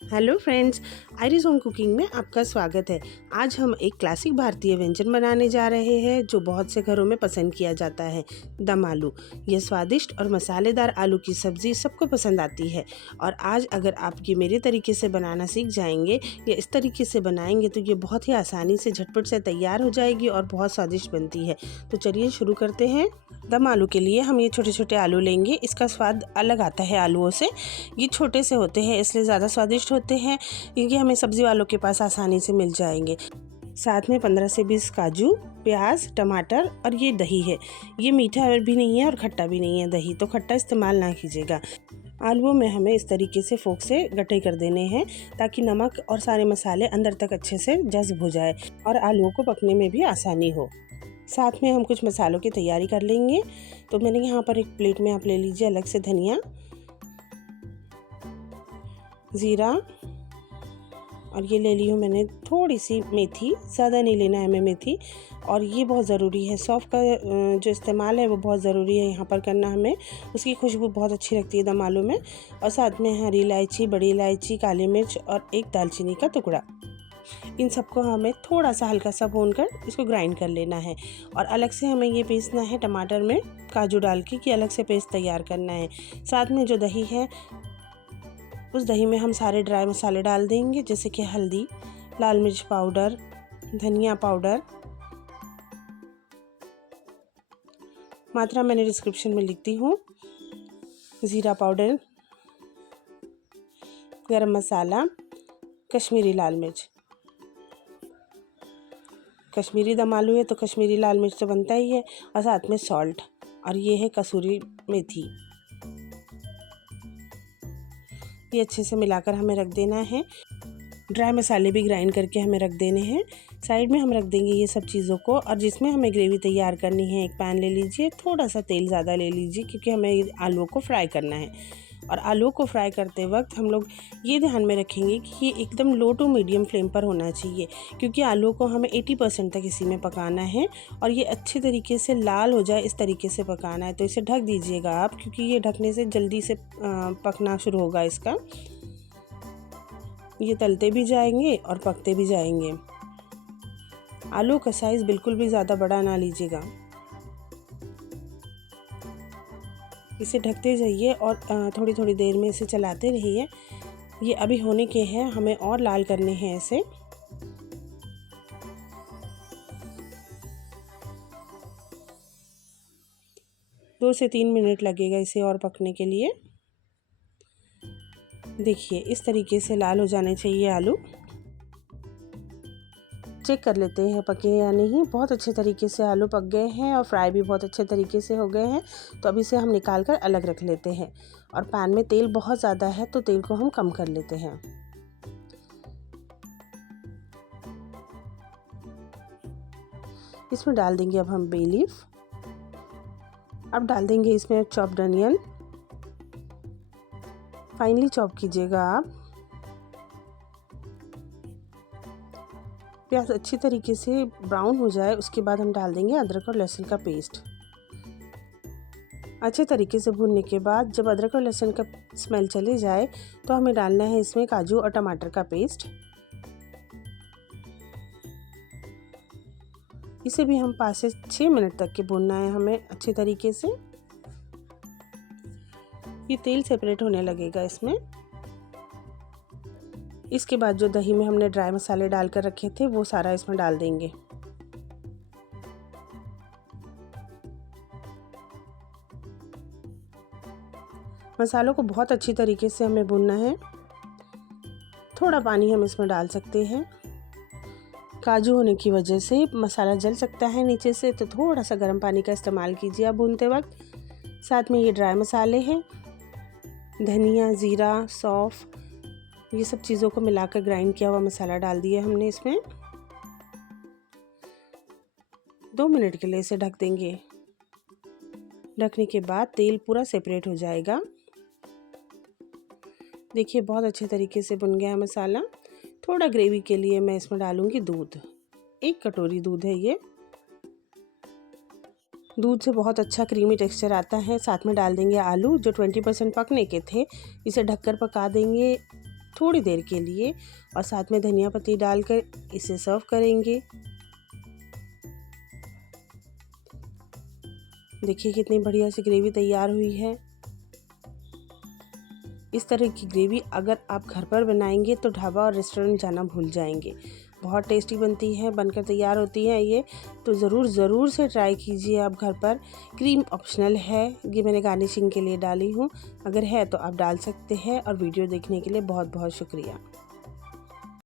Hello friends, iris home cooking में आपका स्वागत है। आज हम एक क्लासिक भारतीय व्यंजन बनाने जा रहे हैं जो बहुत से घरों में पसंद किया जाता है, दम आलू। यह स्वादिष्ट और मसालेदार आलू की सब्ज़ी सबको पसंद आती है। और आज अगर आप ये मेरे तरीके से बनाना सीख जाएंगे या इस तरीके से बनाएंगे तो ये बहुत ही आसानी से झटपट से तैयार हो जाएगी और बहुत स्वादिष्ट बनती है। तो चलिए शुरू करते हैं। दम आलू के लिए हम ये छोटे छोटे आलू लेंगे। इसका स्वाद अलग आता है आलूओं से। ये छोटे से होते हैं इसलिए ज़्यादा स्वादिष्ट होते हैं, क्योंकि हमें सब्ज़ी वालों के पास आसानी से मिल जाएंगे। साथ में 15 से 20 काजू, प्याज, टमाटर और ये दही है। ये मीठा भी नहीं है और खट्टा भी नहीं है दही, तो खट्टा इस्तेमाल ना कीजिएगा। आलूओं में हमें इस तरीके से फोक से गट्टे कर देने हैं ताकि नमक और सारे मसाले अंदर तक अच्छे से जज्ब हो जाए और आलूओं को पकने में भी आसानी हो। साथ में हम कुछ मसालों की तैयारी कर लेंगे। तो मैंने यहाँ पर एक प्लेट में आप ले लीजिए अलग से धनिया, ज़ीरा और ये ले ली हूँ मैंने थोड़ी सी मेथी, ज़्यादा नहीं लेना है हमें मेथी। और ये बहुत ज़रूरी है, सौंफ का जो इस्तेमाल है वो बहुत ज़रूरी है यहाँ पर करना हमें। उसकी खुशबू बहुत अच्छी लगती है दम आलू में। और साथ में हरी इलायची, बड़ी इलायची, काली मिर्च और एक दालचीनी का टुकड़ा। इन सबको हमें थोड़ा सा हल्का सा भूनकर इसको ग्राइंड कर लेना है। और अलग से हमें ये पीसना है टमाटर में काजू डाल के, कि अलग से पेस्ट तैयार करना है। साथ में जो दही है उस दही में हम सारे ड्राई मसाले डाल देंगे, जैसे कि हल्दी, लाल मिर्च पाउडर, धनिया पाउडर। मात्रा मैंने डिस्क्रिप्शन में लिखती हूँ। ज़ीरा पाउडर, गरम मसाला, कश्मीरी लाल मिर्च। कश्मीरी दम आलू है तो कश्मीरी लाल मिर्च तो बनता ही है। और साथ में सॉल्ट, और ये है कसूरी मेथी। ये अच्छे से मिलाकर हमें रख देना है। ड्राई मसाले भी ग्राइंड करके हमें रख देने हैं। साइड में हम रख देंगे ये सब चीज़ों को। और जिसमें हमें ग्रेवी तैयार करनी है, एक पैन ले लीजिए, थोड़ा सा तेल ज़्यादा ले लीजिए, क्योंकि हमें आलूओं को फ्राई करना है। और आलूओं को फ्राई करते वक्त हम लोग ये ध्यान में रखेंगे कि ये एकदम लो टू मीडियम फ्लेम पर होना चाहिए, क्योंकि आलूओं को हमें 80% तक इसी में पकाना है। और ये अच्छे तरीके से लाल हो जाए इस तरीके से पकाना है। तो इसे ढक दीजिएगा आप, क्योंकि ये ढकने से जल्दी से पकना शुरू होगा इसका। ये तलते भी जाएंगे और पकते भी जाएंगे। आलू का साइज़ बिल्कुल भी ज़्यादा बड़ा ना लीजिएगा। इसे ढकते जाइए और थोड़ी थोड़ी देर में इसे चलाते रहिए। ये अभी होने के हैं, हमें और लाल करने हैं ऐसे। दो से 3 मिनट लगेगा इसे और पकने के लिए। देखिए इस तरीके से लाल हो जाने चाहिए आलू। चेक कर लेते हैं पके या नहीं। बहुत अच्छे तरीके से आलू पक गए हैं और फ्राई भी बहुत अच्छे तरीके से हो गए हैं। तो अब इसे हम निकाल कर अलग रख लेते हैं। और पैन में तेल बहुत ज़्यादा है तो तेल को हम कम कर लेते हैं। इसमें डाल देंगे अब हम बे लीफ। अब डाल देंगे इसमें चॉप्ड अनियन, फाइनली चॉप कीजिएगा आप। प्याज अच्छी तरीके से ब्राउन हो जाए उसके बाद हम डाल देंगे अदरक और लहसुन का पेस्ट। अच्छे तरीके से भूनने के बाद जब अदरक और लहसुन का स्मेल चले जाए तो हमें डालना है इसमें काजू और टमाटर का पेस्ट। इसे भी हम 5 से 6 मिनट तक के भूनना है हमें अच्छे तरीके से। ये तेल सेपरेट होने लगेगा इसमें। इसके बाद जो दही में हमने ड्राई मसाले डालकर रखे थे वो सारा इसमें डाल देंगे। मसालों को बहुत अच्छी तरीके से हमें भूनना है। थोड़ा पानी हम इसमें डाल सकते हैं। काजू होने की वजह से मसाला जल सकता है नीचे से, तो थोड़ा सा गर्म पानी का इस्तेमाल कीजिए आप भूनते वक्त। साथ में ये ड्राई मसाले हैं, धनिया, ज़ीरा, सौंफ, ये सब चीज़ों को मिलाकर ग्राइंड किया हुआ मसाला डाल दिया हमने इसमें। 2 मिनट के लिए इसे ढक देंगे। ढकने के बाद तेल पूरा सेपरेट हो जाएगा। देखिए बहुत अच्छे तरीके से भुन गया है मसाला। थोड़ा ग्रेवी के लिए मैं इसमें डालूंगी दूध। 1 कटोरी दूध है ये। दूध से बहुत अच्छा क्रीमी टेक्सचर आता है। साथ में डाल देंगे आलू जो 20% पकने के थे। इसे ढककर पका देंगे थोड़ी देर के लिए और साथ में धनिया पत्ती डालकर इसे सर्व करेंगे। देखिए कितनी बढ़िया सी ग्रेवी तैयार हुई है। इस तरह की ग्रेवी अगर आप घर पर बनाएंगे तो ढाबा और रेस्टोरेंट जाना भूल जाएंगे। बहुत टेस्टी बनती है, बनकर तैयार होती है ये, तो ज़रूर से ट्राई कीजिए आप घर पर। क्रीम ऑप्शनल है, ये मैंने गार्निशिंग के लिए डाली हूँ, अगर है तो आप डाल सकते हैं। और वीडियो देखने के लिए बहुत बहुत शुक्रिया।